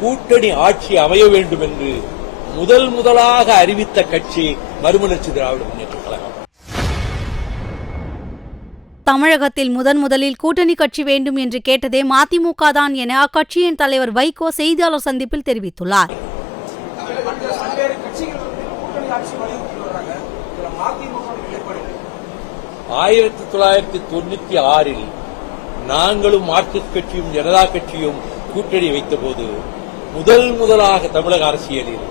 கூட்டணி ஆட்சி அமைய வேண்டும் என்று முதலாக அறிவித்த கட்சி மறுமலர்ச்சி திராவிட முன்னேற்ற கழகம். தமிழகத்தில் முதலில் கூட்டணி கட்சி வேண்டும் என்று கேட்டதே மதிமுக தான் என அக்கட்சியின் தலைவர் வைகோ செய்தியாளர் சந்திப்பில் தெரிவித்துள்ளார். 1996 நாங்களும் மார்க்சிஸ்ட் கட்சியும் ஜனதா கட்சியும் கூட்டணி வைத்தபோது முதலாக தமிழக அரசியலில்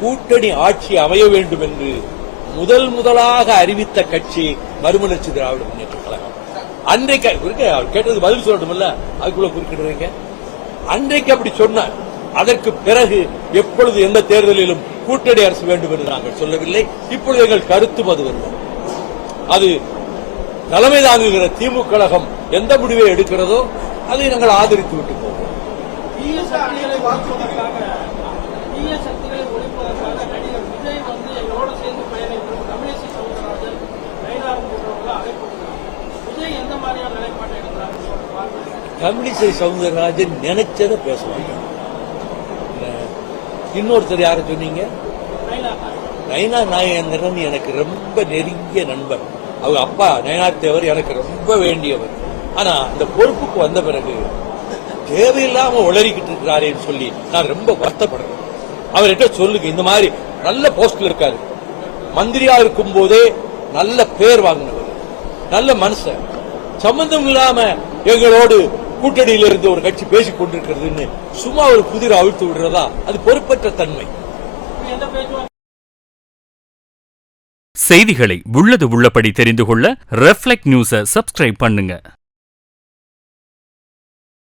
கூட்டணி ஆட்சி அமைய வேண்டும் என்று முதலாக அறிவித்த கட்சி மறுமலர்ச்சி திராவிட முன்னேற்ற கழகம். அன்றைக்கு அவர் கேட்டது பதில் சொல்லணும்ல, அதுக்குள்ள குறுக்கிடுறீங்க. அன்றைக்கு அப்படி சொன்னார். அதற்கு பிறகு எப்பொழுது எந்த தேர்தலிலும் கூட்டணி அரசு வேண்டும் என்று நாங்கள் சொல்லவில்லை. இப்பொழுது எங்கள் கருத்து அது வருவோம். அது தலைமை தாங்குகிற திமுக கழகம் எந்த முடிவை எடுக்கிறதோ அதை நாங்கள் ஆதரித்து விட்டு போவோம். தமிழிசை சவுந்தரராஜன் நினைச்சதை பேசுவாங்க. இன்னொருத்தர் யார சொன்னீங்க? நயினா நாகேந்திரன் எனக்கு ரொம்ப நெருங்கிய நண்பர். அவர் அப்பா நயனார் தேவர் எனக்கு ரொம்ப வேண்டியவர். ஆனா இந்த பொறுப்புக்கு வந்த பிறகு தேவையில்லாம உளறிக்கிட்டு இருக்கிறாரேன்னு சொல்லி நான் ரொம்ப வருத்தப்படுறேன். அவர்கிட்ட சொல்லுங்க, இந்த மாதிரி நல்ல போஸ்ட்ல இருக்காரு, மந்திரியா இருக்கும் போதே நல்ல பேர் வாங்கினவர், நல்ல மனுஷன், சம்பந்தம் இல்லாம எங்களோடு கூட்டணியில இருந்து ஒரு கட்சி பேசிக் கொண்டிருக்கிறதுன்னு சும்மா ஒரு புதிரை அவிழ்த்து விடுறதா? அது பொறுப்பற்ற தன்மை. செய்திகளை உள்ளது உள்ளபடி தெரிந்து கொள்ள ரெஃப்ளெக்ட் நியூஸை சப்ஸ்கிரைப் பண்ணுங்க.